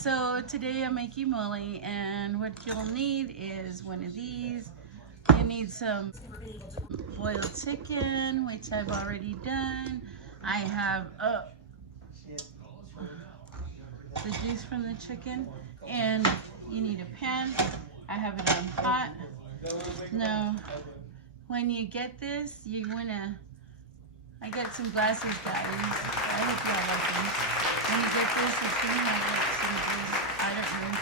So today I'm making mole, and what you'll need is one of these. You need some boiled chicken, which I've already done. I have the juice from the chicken, and you need a pan. I have it on hot. Now, when you get this, you wanna, I got some glasses, guys. I hope y'all like them. When you get this, it's gonna have like some juice. I don't know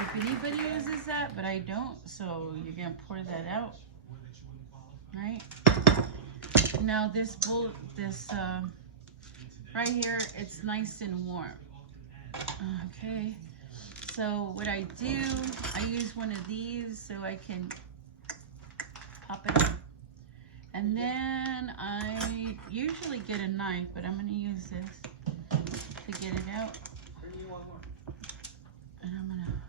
if anybody uses that, but I don't. So you're gonna pour that out, right? Now this bowl, right here, it's nice and warm. Okay. So what I do, I use one of these so I can pop it on. And then I usually get a knife, but I'm gonna use this to get it out. And I'm gonna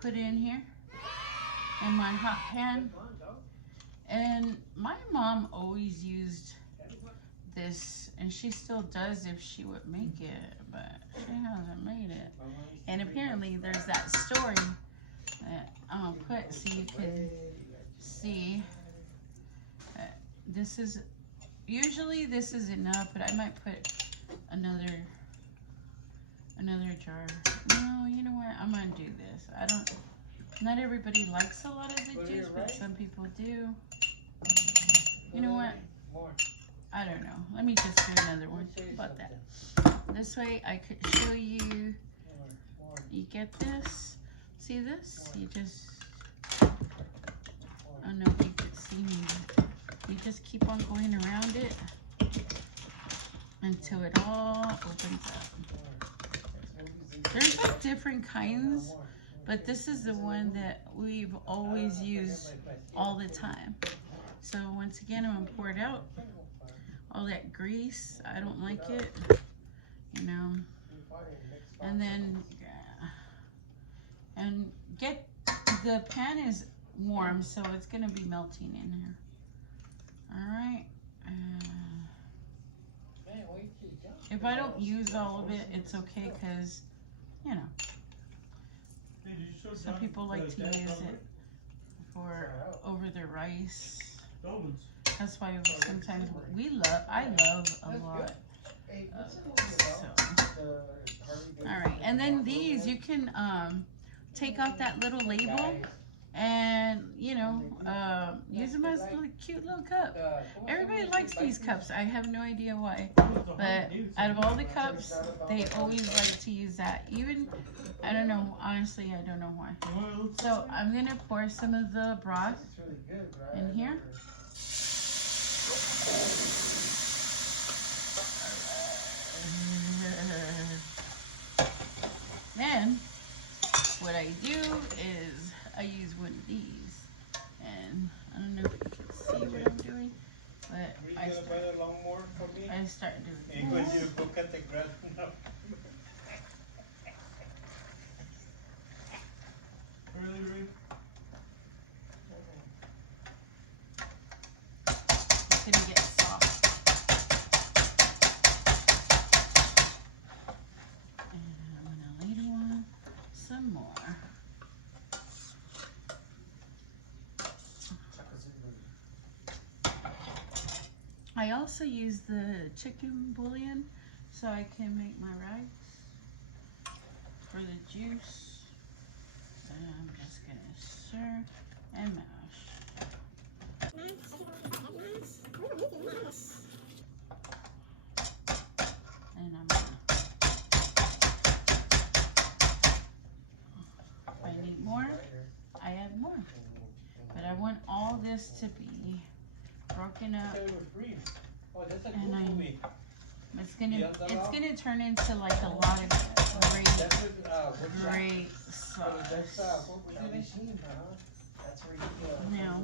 put it in here in my hot pan. And my mom always used this, and she still does if she would make it, but she hasn't made it. And apparently there's that story that I'll put so you can see. This is, usually this is enough, but I might put another jar. No, you know what? I'm gonna do this. Not everybody likes a lot of the juice, but some people do. You know what? I don't know. Let me just do another one. How about that? This way I could show you. You get this. See this? You just, I don't know if you could see me, but you just keep on going around it until it all opens up. There's like different kinds, but this is the one that we've always used all the time. So once again, I'm gonna pour it out. All that grease, I don't like it, you know. And then, and get, the pan is warm, so it's gonna be melting in here. All right. If I don't use all of it, it's okay, because, you know, some people like to use it for over their rice. That's why sometimes I love a lot. All right, and then these, you can take off that little label and, you know, use them as a cute little cup. Everybody likes these cups. I have no idea why, but out of all the cups, they always like to use that. Even, I don't know, honestly, I don't know why. So I'm gonna pour some of the broth in here. Then what I do is I use one of these, and I don't know if you can see what I'm doing, but I start doing this. It's gonna get soft. And I'm gonna ladle on some more. I also use the chicken bouillon so I can make my rice for the juice. And I'm just gonna stir and mash. And I'm gonna, if I need more, I add more. But I want all this to be broken up, and it's gonna turn into like a lot of great sauce. Now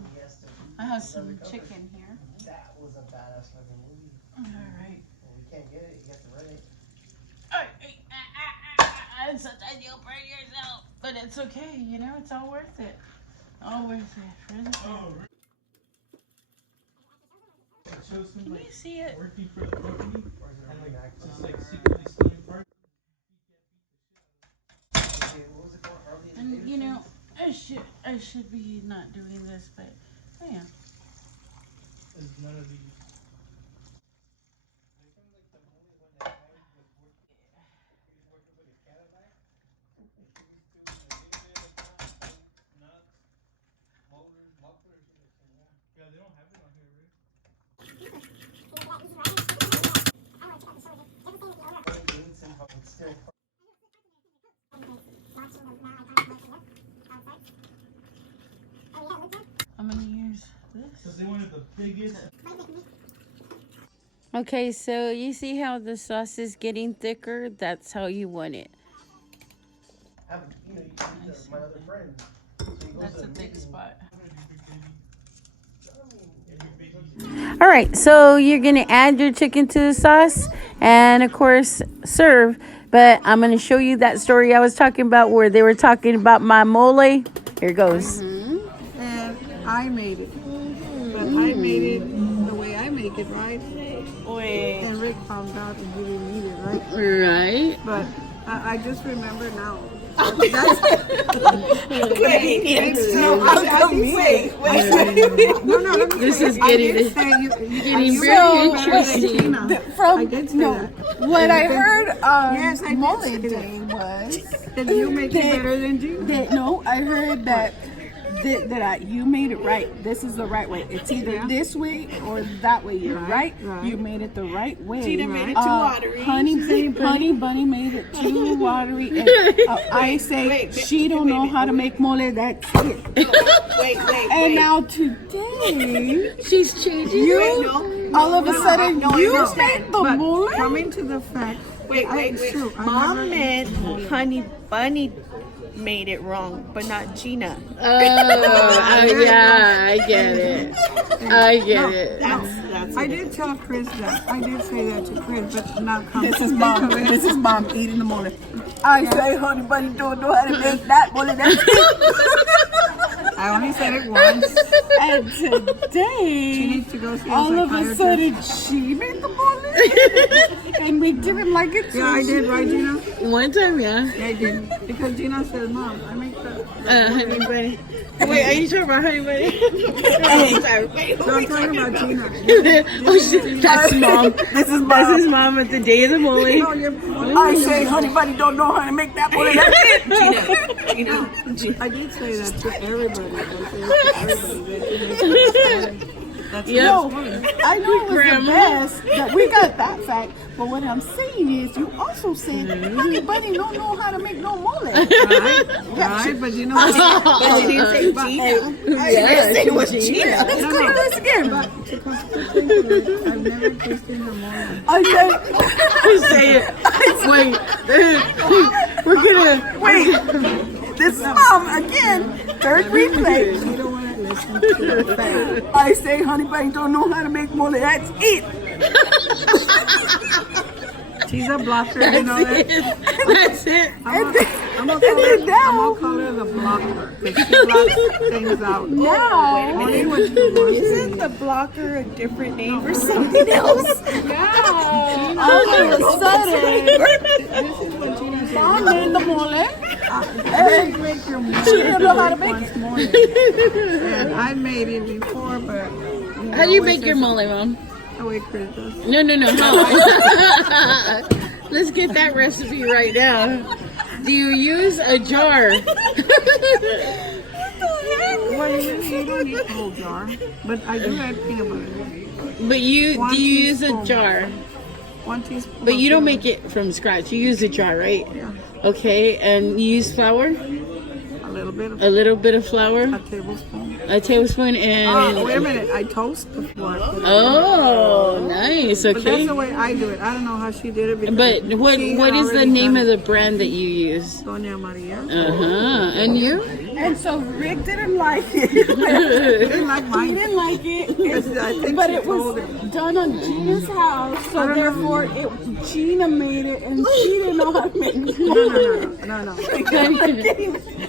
I have some chicken here. That was a badass fucking movie. All right. Well, we can't get it. You got to rent it. Sometimes you'll burn yourself, but it's okay. You know, it's all worth it. All worth it for the family. Can you see it? Working for the company, and like just like secretly stealing parts. I should be not doing this, but I am. Is none of these. Yeah, they don't have it on here, right? I'm gonna use this. So they wanted the biggest. Okay, so you see how the sauce is getting thicker? That's how you want it. You know, my other friend. So he goes That's to a thick spot. All right, so you're gonna add your chicken to the sauce and of course serve. But I'm gonna show you that story I was talking about where they were talking about my mole. Here goes. And I made it. But I made it the way I make it, right? And Rick found out and he didn't eat it, right? Right. But I just remember now. Wait, This is getting very interesting. What I heard Yes, I Mole did say Day was that you make it better than Gina. no, I heard that you made it right. This is the right way. It's either this way or that way. You're right. You made it the right way. Gina made it too watery. Honey Bunny made it too watery. And, I say she don't know how to make mole. That's it. And now today She's changing. all of a sudden you made the But mole. coming to the fact, it's true. Mom meant Honey Bunny made it wrong, but not Gina. Yeah, I get it. I get it. That's I did tell Chris that. I did say that to Chris, but now come This is mom. This is mom eating the mole. I say, honey bunny don't know how to make that mole. That's it. I only said it once. And She today, needs to go see a all of a psychiatrist. sudden, she made the mole, and we didn't like it. So Yeah, I did, right, Gina? One time, yeah. Yeah, I did. Because Gina said, Mom, I make the... Honey Bunny. Wait, are you talking about Honey Bunny? No, I'm talking about Gina. That's mom. This is That's mom. his mom at the day of the mole. No, you're... I say, honey bunny don't know how to make that mole. That's it. I did say that to everybody. That's Yep. No, I know it was Grandma. the best that we got that fact. But what I'm saying is, you also said, honey bunny don't know how to make no mole. right, but you know what? But you didn't say Gina. Yeah, it was Gina. Let's go to this again. But to come to think of it, I've never tasted her morning. I said, say it. Wait. We're gonna wait, this is mom again. Third replay. You don't want to listen to the fact. I say, honey bunny don't know how to make mole. That's it. She's a blocker, you know that? That's it. I'm gonna call her the blocker. Because she blocks things out. Now, Only what she wants. Isn't the blocker a different name for something else? all of a sudden, This is what Gina said. mom made the mole. You make your morning. She didn't know how to make once it. morning. And I made it before, but... How do you make your mole, Mom? The way Chris does. No. How? Let's get that recipe right now. Do you use a jar? Well, you don't need a whole jar, but I do add peanut butter. But do you use a teaspoon. jar? 1 teaspoon. But you don't make it from scratch. You use a jar, right? Yeah, Okay, and you use flour? a little bit of A little bit of flour? a tablespoon. A tablespoon and... Wait a minute, I toast before. I put it in. Oh, nice. But that's Okay. the way I do it. I don't know how she did it. Because But what she is had the already name done of the brand that you use? it. Doña Maria. Uh-huh. And you? And so Rick didn't like it. She didn't like He mine. didn't like it. I think But she it told was her. done on Gina's house, so I don't know. therefore Gina made it, and she didn't know how to make it. No.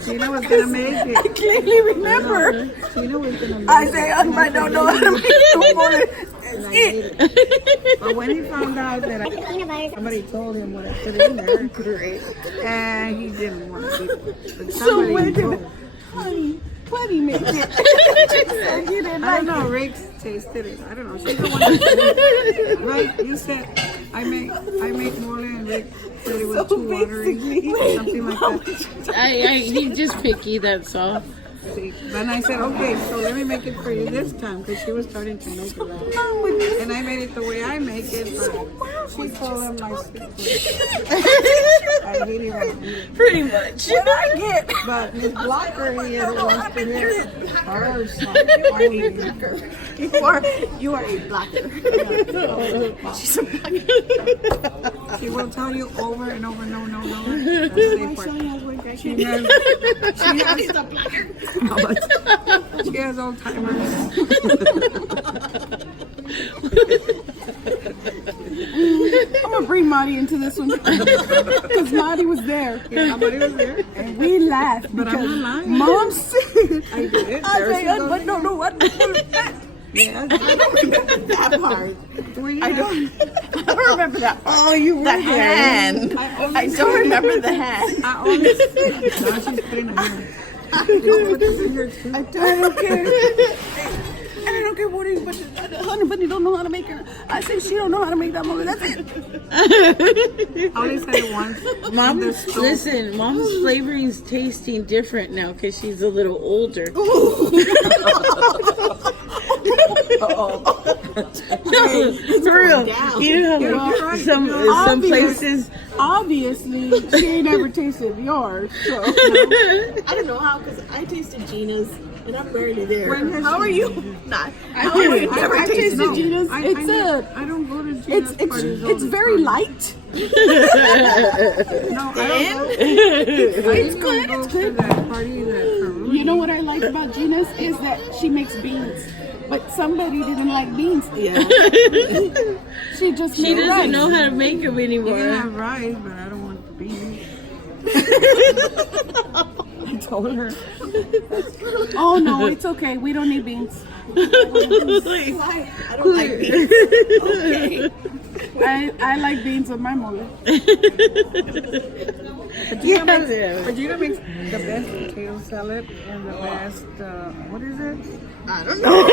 Gina was gonna make I it. clearly remember. Gina was gonna make I it. say, I don't know how to make no mole. And I made it. But when he found out that somebody told him what I put in there, and he didn't want to eat it. But So somebody wait a told minute. him. honey, Buddy made it. So you didn't I don't like know. it. Rick tasted it. I don't know. She's the one that said it. Right? You said I make mole and Rick said it was too watery. basically- Something like that. He's just picky, that's all. See, then I said, okay, so let me make it for you this time because she was starting to make it. And I made it the way I make it, but she told him my secret. I really want to eat it. Pretty much. What I get? But Miss Blocker here wants to hear her song. You are a blacker. She's a blacker. She will tell you over and over, no. That's the safe part. She has Alzheimer's. I'm gonna bring Marty into this one because Marty was there. Yeah, somebody was there. And we laughed But I'm because not lying. Mom said, I did. I There say, she goes. but no, what? Yes. That part. Were you I don't remember that part. Oh, you were The there. hand. I don't remember the hand. I only. Now she's putting her hand. You put this in your too. I don't care. And I don't care what it is, but Honey Bunny don't know how to make it. I say she don't know how to make that movie. That's it. I only said it once. Mom, The stove. listen, Mom's flavoring's tasting different now because she's a little older. No, for real. You know how like, some places. Obviously, she ain't never tasted yours. So. I don't know how, because I tasted Gina's and I'm barely there. When has How she- are you? Not. I tasted No, Gina's. I don't go to Gina's It's parties all it's the very time. light. No, I don't go. It's good. Go It's to good. that party that You know what I like about Gina's is that she makes beans, but somebody didn't like beans. Yeah. She just She made doesn't rice. know how to make them you can anymore. have rice, but I don't want beans. I told her. Oh no, it's okay. We don't need beans. I don't like beans. Okay. I like beans with my mole. But you know makes the best potato salad and the best, what is it? I don't know.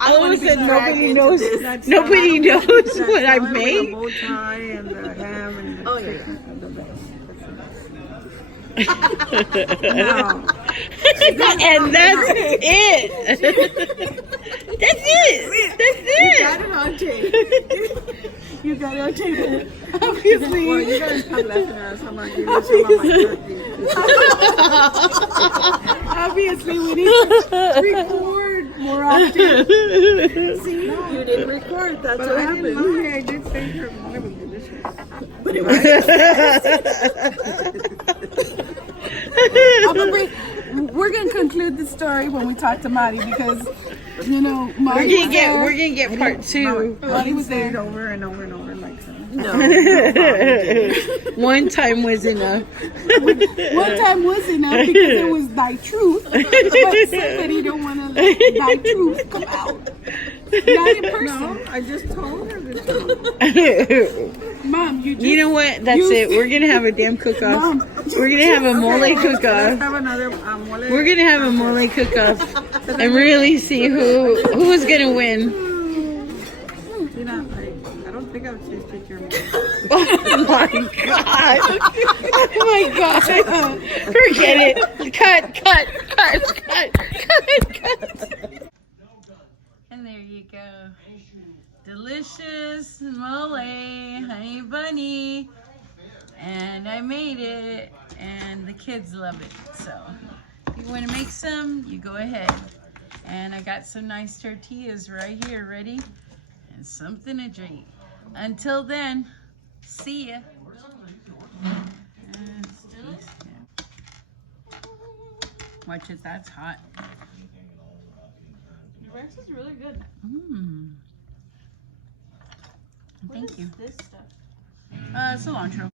Oh, wanna I be said dragged nobody into knows. this. Nobody knows That what I salad with made. the bow tie and the ham and the Oh, yeah. chicken are the best. And that's it. That's it. I don't know, I'm tape. You got it on tape. Well, Obviously. you guys stop laughing at us. I'm going to give you some of my turkey. Obviously, we need to record more often. See, you didn't record. That's But what I didn't happened. lie. I did say her mother was delicious. But it was. We're gonna conclude the story when we talk to Marty because you know We're Marty was gonna there. get part two. Marty was saying it over and over and over like so. One time was enough. One time was enough because it was thy truth, but somebody don't want to let thy truth come out. Not in person. No, I just told her the truth. Mom, you just, You know what? That's you- it. We're gonna have a damn cook-off. Mom, We're gonna have a mole Let's cook-off. have another mole. We're gonna have a mole cook-off and really see who is gonna win. You know, I don't think I've tasted your mole. Oh my god! Oh my god! Forget it. Cut. And there you go. Delicious mole, honey bunny. And I made it, and the kids love it. So if you want to make some, you go ahead. And I got some nice tortillas right here, ready? And something to drink. Until then, see ya. Watch it, that's hot. Your rice is really good. Mmm. Thank you. This stuff. Cilantro.